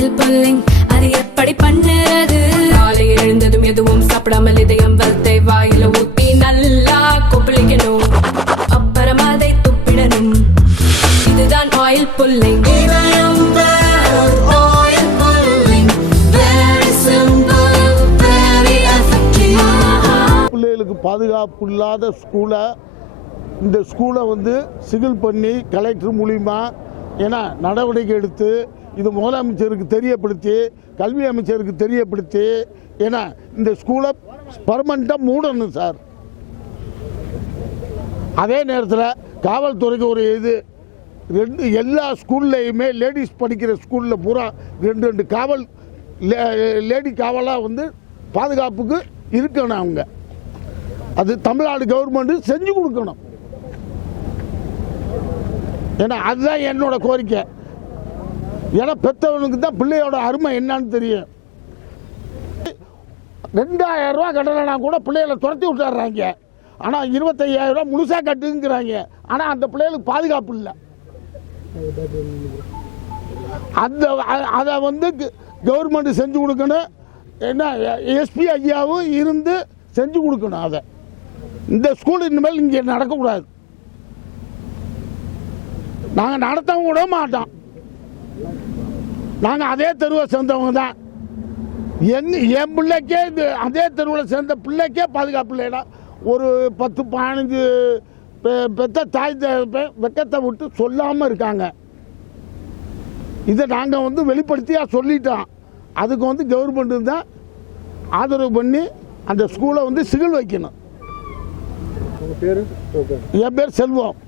Oil pulling அது எப்படி பண்ணுறது? காலையில் எழுந்ததும் எதுவும் சாப்பிடாமல் இதயம் வளத்தை வாயில ஊத்தி நல்லா கொப்பளிக்கணும், அப்புறம் அதை துப்பிடணும். இதுதான் ஆயில் புல்லிங். பிள்ளைகளுக்கு பாதுகாப்பு இல்லாத ஸ்கூலை இந்த ஸ்கூலை வந்து சிகில் பண்ணி கலெக்டர் மூலிமா ஏன்னா நடவடிக்கை எடுத்து இது முதலமைச்சருக்கு தெரியப்படுத்தி கல்வி அமைச்சருக்கு தெரியப்படுத்தி ஏன்னா இந்த ஸ்கூலை பர்மனெண்ட்டாக மூடணும் சார். அதே நேரத்தில் காவல்துறைக்கு ஒரு இது எல்லா ஸ்கூல்லையுமே லேடிஸ் படிக்கிற ஸ்கூலில் பூரா ரெண்டு காவல் லேடி காவலாக வந்து பாதுகாப்புக்கு இருக்கணும். அவங்க அது தமிழ்நாடு கவர்மெண்ட் செஞ்சு கொடுக்கணும். ஏன்னா அதுதான் என்னோட கோரிக்கை. ஏன்னா பெற்றவனுக்கு தான் பிள்ளையோட அருமை என்னன்னு தெரியும். 2000 ரூபா கட்டலைன்னா கூட பிள்ளைகளை துரத்தி விட்டுறாங்க. ஆனால் 25,000 ரூபா முழுசாக கட்டுங்கிறாங்க. ஆனால் அந்த பிள்ளைகளுக்கு பாதுகாப்பு இல்லை. அதை வந்து கவர்மெண்ட் செஞ்சு கொடுக்கணும். என்ன எஸ்பி ஐயாவும் இருந்து செஞ்சு கொடுக்கணும். அதை இந்த ஸ்கூல் இனிமேல் இங்கே நடக்கக்கூடாது. நாங்கள் நடத்தவும் கூட மாட்டோம். நாங்கள் அதே தெருவை சேர்ந்தவங்க தான். என் பிள்ளைக்கே இது அதே தெருவில் சேர்ந்த பிள்ளைக்கே பாதுகாப்பு இல்லைன்னா ஒரு 10-15 பெத்த தாய் வெக்கத்தை விட்டு சொல்லாமல் இருக்காங்க. இதை நாங்கள் வந்து வெளிப்படுத்தியாக சொல்லிட்டோம். அதுக்கு வந்து கவர்மெண்ட்டு தான் ஆதரவு பண்ணி அந்த ஸ்கூலை வந்து சிகில் வைக்கணும். என் பேர் செல்வம்.